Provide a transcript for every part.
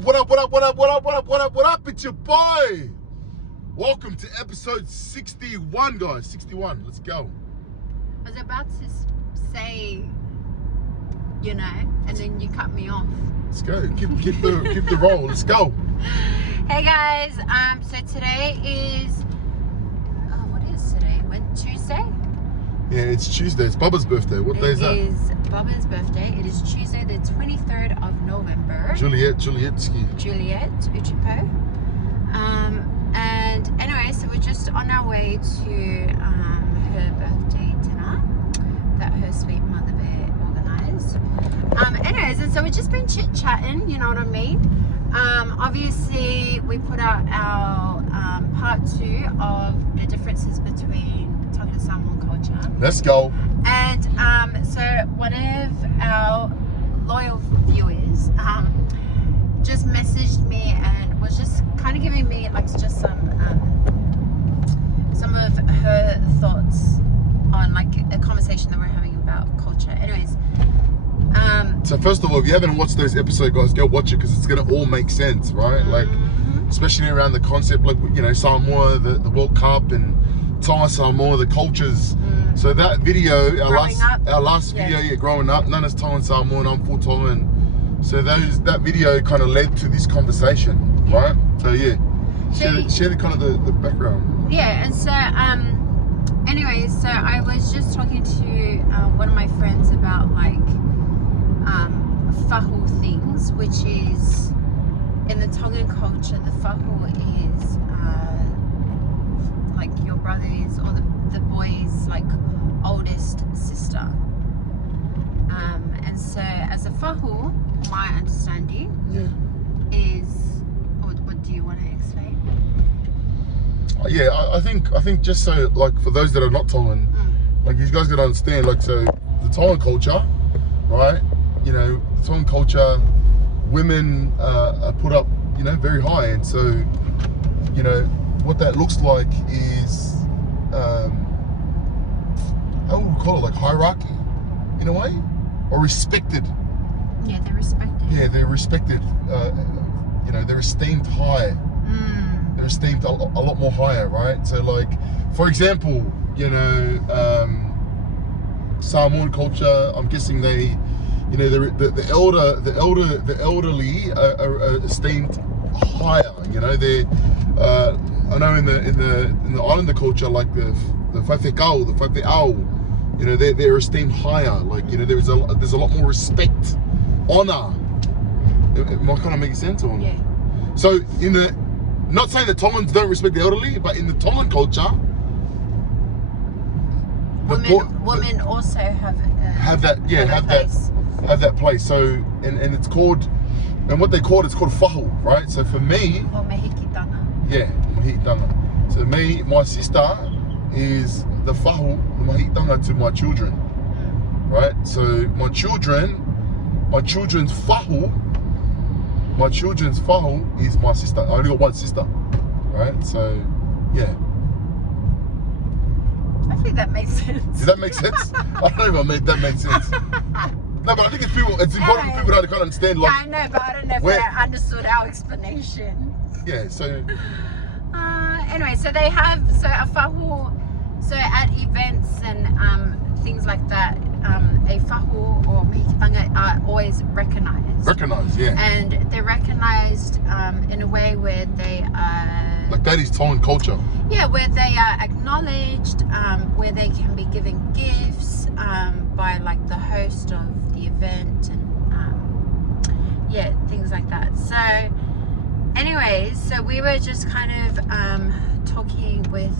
up, what up, what up, what up, what up, what up, what up, what up? It's your boy. Welcome to episode 61, guys. 61. Let's go. I was about to say, you know, and then you cut me off. Let's go. Keep the roll. Let's go. Hey guys. So today is what is today? Tuesday? Yeah, it's Tuesday. It's Bubba's birthday. What day is that? It is Bubba's birthday. It is Tuesday, the 23rd of November. Juliet Uchipo. And anyway, so we're just on our way to her birthday dinner that her sweet mother bear organised. Anyways, and so we've just been chit-chatting, you know what I mean? Obviously, we put out our part 2 of the differences between Tongan and Samoan culture. Let's go. And so one of our loyal viewers just messaged me and was just kind of giving me like just some of her thoughts on like a conversation that we're having about culture. Anyways, so first of all, if you haven't watched those episodes, guys, go watch it because it's gonna all make sense, right? Like, especially around the concept, like, you know, Samoa, the World Cup, and Tonga, Samoa, the cultures. So that video, our last video, growing up, Nana's Tongan, Samoan, I'm full Tongan. So that video kind of led to this conversation, right? So yeah, share the kind of the background. Yeah, and so anyways, so I was just talking to one of my friends about like Fahu things, which is in the Tongan culture, the Fahu is like your brother's or the boy's like oldest sister. And so as a Fahu, my understanding is, what do you want to explain? Yeah, I think just so, like, for those that are not Tongan, like, you guys gotta understand, like, so the Tongan culture, right? You know, the Tongan culture, women are put up, you know, very high, and so, you know, what that looks like is, how would we call it, like hierarchy, in a way, or respected. Yeah, they're respected. Yeah, they're respected. You know, they're esteemed high. They're esteemed a lot more higher, right? So, like, for example, you know, Samoan culture, I'm guessing they, you know, the elderly are esteemed higher. You know, they, I know in the islander culture, like the whawhiao, you know, they're esteemed higher. Like, you know, there's a lot more respect, honor. It might kind of make sense, or yeah. So not saying that Tongans don't respect the elderly, but in the Tongan culture, women also have that place. So and it's called, and what they call it's called Fahu, right? So for me, or Mehikitanga. Yeah, Mehikitanga. So my sister is the Fahu, the Mehikitanga to my children, right? So my children's Fahu is my sister. I only got one sister, right? So, yeah. I think that makes sense. Does that make sense? I don't know if that made sense. No, but I think it's important for people to kind of understand. Like, yeah, I know, but I don't know if they understood our explanation. Yeah, so. Anyway, so they have, so a Fahu, so at events and things like that, a Fahu or Mehikitanga are always recognised. Recognised, yeah. And they're recognised in a way where they are... Like that is Tongan culture. Yeah, where they are acknowledged, where they can be given gifts by like the host of the event and yeah, things like that. So anyways, so we were just kind of talking with...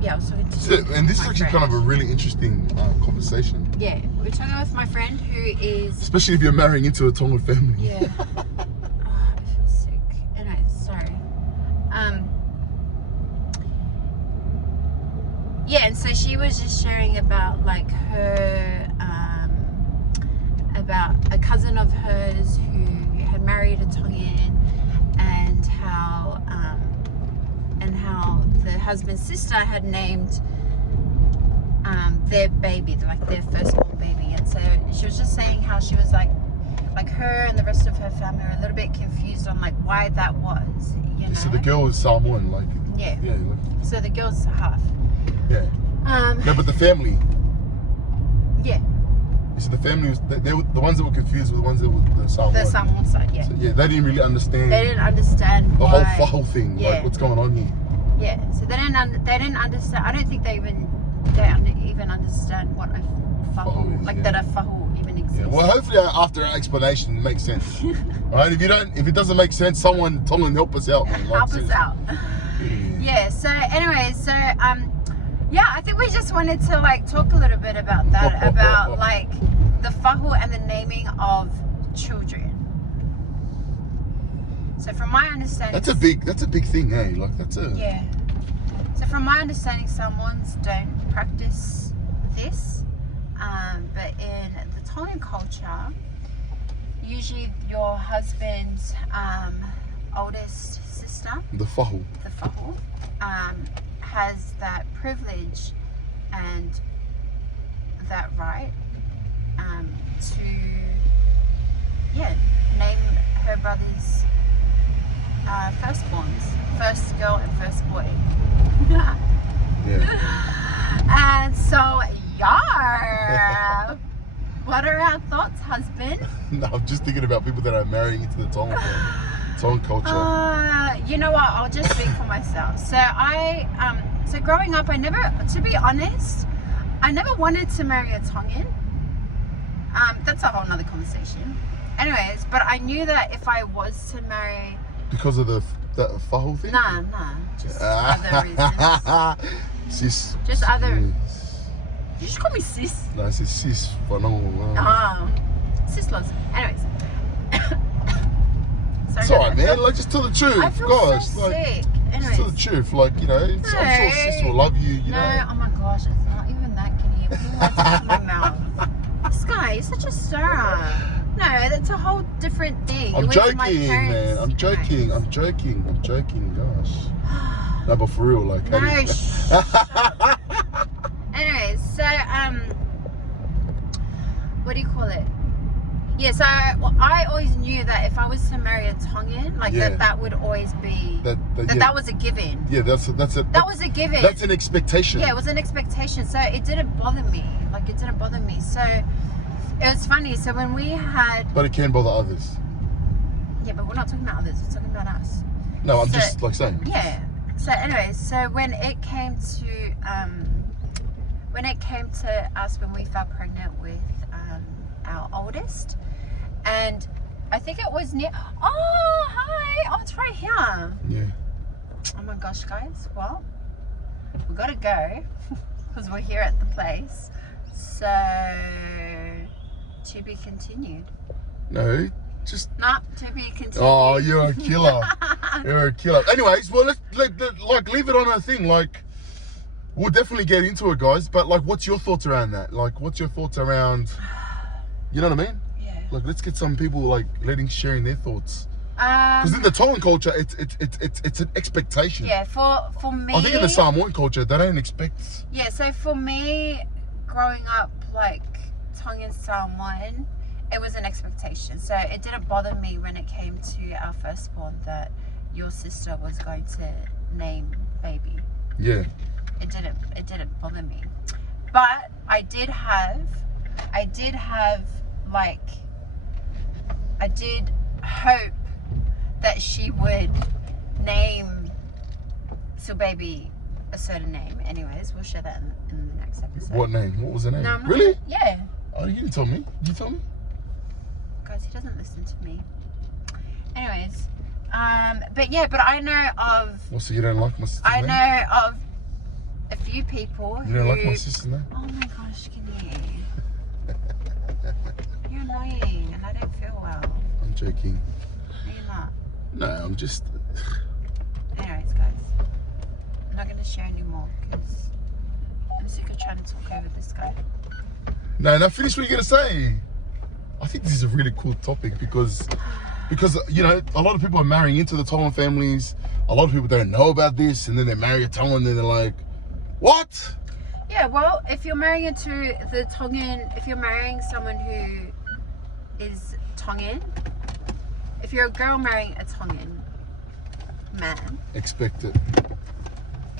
yeah, I was talking to and this is actually kind of a really interesting conversation. Yeah, we're talking with my friend who is... Especially if you're marrying into a Tongan family. Yeah. Oh, I feel sick. Anyway, sorry. Yeah, and so she was just sharing about like her... about a cousin of hers who had married a Tongan and how the husband's sister had named their baby, like their firstborn baby. And so she was just saying how she was like, like her and the rest of her family are a little bit confused on like why that was, you know. So the girl is Samoan, like. Yeah. Yeah. Like, So the girl's half. yeah. No, but the family. Yeah. So the family was they were the ones that were confused were the ones that were the Samoan. The Samoan side, yeah. So, yeah, they didn't really understand. They didn't understand the why, whole thing. Yeah. Like what's going on here. Yeah. So they didn't understand. I don't think they even understand what a fahu, Fahu is, like yeah. that a fahu even exists. Yeah. Well, hopefully after our explanation it makes sense. Alright, if it doesn't make sense, someone help us out, man. Like, Help us seriously. out. Yeah. So anyway, yeah, I think we just wanted to like talk a little bit about that, about like the fahu and the naming of children. So from my understanding, That's a big thing, eh? Like that's a. Yeah. So from my understanding, Samoans don't practice this, but in the Tongan culture, usually your husband's oldest sister, The fahu. the fahu, has that privilege and that right to name her brother's firstborns, first girl and first boy. Yeah. And so, what are our thoughts, husband? No, I'm just thinking about people that are marrying into the Tongan culture. You know what? I'll just speak for myself. So so growing up, to be honest, I never wanted to marry a Tongan. That's a whole nother conversation. Anyways, but I knew that if I was to marry, Because of that fahu thing? nah, just other reasons. Sis. Just other. Mm. You just call me sis. No, it's sis. But no. Sis loves. Anyways. It's alright, man. Like, just tell the truth. I feel Gosh, so like, sick. just Anyways. tell the truth. Like, you know, I'm sure sis will love you. You No, know. oh my gosh, it's not even that Kini. You're putting words into my mouth. This guy is such a stirrer. No, that's a whole different thing. I'm With joking, my man. parents, I'm joking. Gosh. No, but for real, like. No, Anyways, so what do you call it? Yeah, so I always knew that if I was to marry a Tongan, like that would always be that was a given. Yeah, that was a given. That's an expectation. Yeah, it was an expectation. So it didn't bother me. So it was funny. So when we had. But it can bother others. Yeah, but we're not talking about others. We're talking about us. No, I'm just like saying. Yeah. So anyways, so when it came to us when we fell pregnant with our oldest, and I think it was near. Oh, hi! Oh, it's right here. Yeah. Oh my gosh, guys. Well, we gotta go because we're here at the place. So to be continued. No, just. Not to be continued. Oh, you're a killer. You're a killer. Anyways, well, let's leave it on a thing. Like, we'll definitely get into it, guys. But like, what's your thoughts around that? Like, what's your thoughts around? You know what I mean? Yeah. Like, let's get some people like sharing their thoughts. Because in the Tongan culture, it's an expectation. Yeah, for me. I think in the Samoan culture, they don't expect. Yeah, so for me, growing up like Tongan Samoan, it was an expectation. So it didn't bother me when it came to our firstborn that your sister was going to name baby. Yeah. It didn't bother me. But I did hope that she would name so baby a certain name. Anyways, we'll share that in the next episode. What name? What was the name? No, I'm not, really? Yeah. Oh, you didn't tell me. Did you tell me? Guys, he doesn't listen to me. Anyways, but I know of. Well, so you don't like my sister's name? I know of a few people You don't like my sister's name? Oh my gosh, Kini. You're annoying and I don't feel well. I'm joking. No, you're not. No, I'm just. Anyways, guys, I'm not going to share anymore because I'm sick of trying to talk over this guy. No, finish what you're going to say. I think this is a really cool topic because you know, a lot of people are marrying into the Tongan families. A lot of people don't know about this, and then they marry a Tongan and then they're like, what? Yeah, well, if you're marrying into the Tongan, if you're marrying someone who is Tongan, if you're a girl marrying a Tongan man, expect it.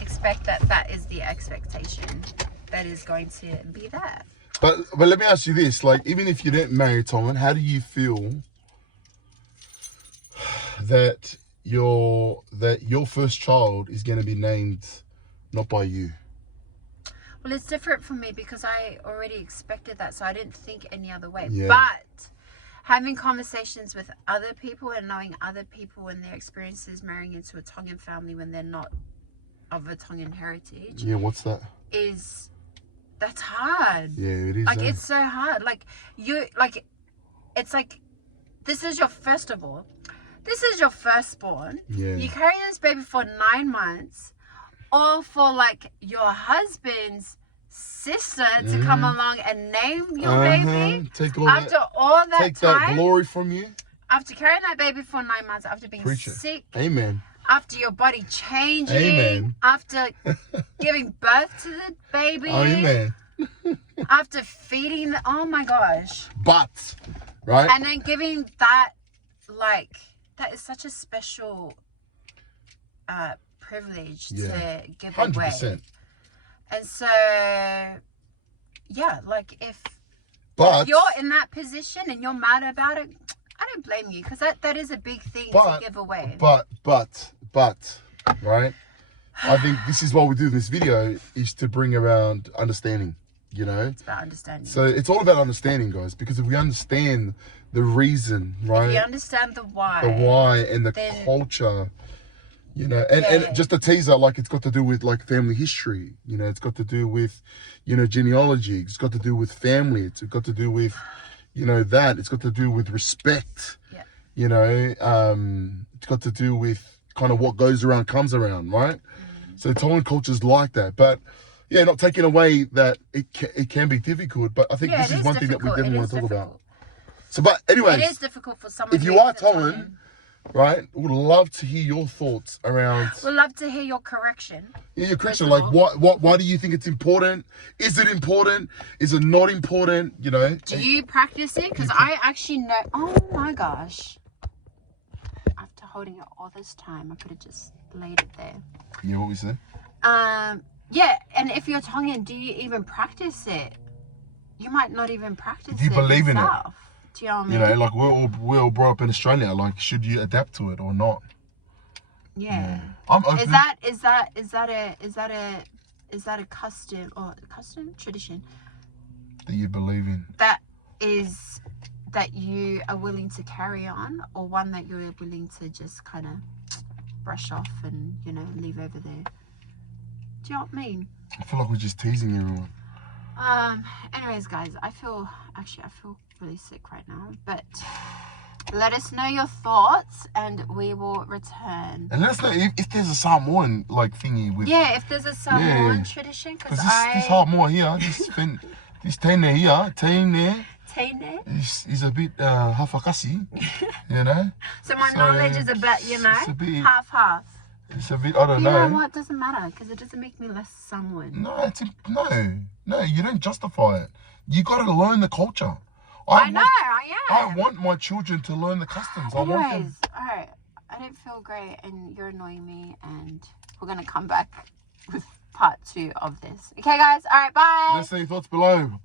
Expect that is the expectation that is going to be there. But let me ask you this, like, even if you didn't marry Tongan, how do you feel that your first child is going to be named not by you? Well, it's different for me because I already expected that, so I didn't think any other way. Yeah. But having conversations with other people and knowing other people and their experiences marrying into a Tongan family when they're not of a Tongan heritage. Yeah, what's that? That's hard. Yeah, it is. Like, it's so hard. It's like, this is your firstborn. Yeah. You carry this baby for 9 months, or for like your husband's sister to come along and name your baby. Take all after all that take time, that glory from you. After carrying that baby for 9 months, after being sick. Amen. After your body changing. Amen. After giving birth to the baby. Amen. After feeding the, oh my gosh. But, right? And then giving that, like, that is such a special privilege to give 100%. away. And so, yeah, like if you're in that position and you're mad about it, I don't blame you, because that is a big thing to give away. But, right? I think this is what we do in this video, is to bring around understanding, you know? It's about understanding. So it's all about understanding, guys, because if we understand the reason, right? If you understand the why. The why and the culture, you know, and just a teaser, like, it's got to do with like family history, you know, it's got to do with, you know, genealogy, it's got to do with family, it's got to do with, you know, that, it's got to do with respect, you know, it's got to do with kind of what goes around comes around, right? So Tongan culture's like that, but yeah, not taking away that it can be difficult, but I think this is one thing that we definitely want to talk about. So, but anyways, it is difficult for someone. If you are Tongan, right, we'd love to hear your thoughts around. We'd love to hear your correction. Yeah, your correction. Like, why do you think it's important? Is it important? Is it not important? You know. Do you practice it? Because I actually know. Oh my gosh! After holding it all this time, I could have just laid it there. Yeah, what we say? Yeah, and if you're Tongan, do you even practice it? You might not even practice it. Do you believe in it? Do you know what I mean? You know, like we're all brought up in Australia. Like, should you adapt to it or not? Yeah. I'm open. Is that a custom tradition that you believe in? That you are willing to carry on, or one that you're willing to just kind of brush off and, you know, leave over there? Do you know what I mean? I feel like we're just teasing everyone. Anyways, guys, I feel really sick right now, but let us know your thoughts and we will return. And let us know if there's a Samoan like thingy with. Yeah, if there's a Samoan tradition, because this Samoa here, this tene here, tene is a bit hafakasi, you know. So my knowledge is a bit, you know, half. It's a bit, I don't know. You know what? It doesn't matter, because it doesn't make me less Samoan. No, you don't justify it. You got to learn the culture. I want my children to learn the customs. Anyways, alright, I don't feel great and you're annoying me, and we're going to come back with part 2 of this. Okay, guys? Alright, bye. Let's see your thoughts below.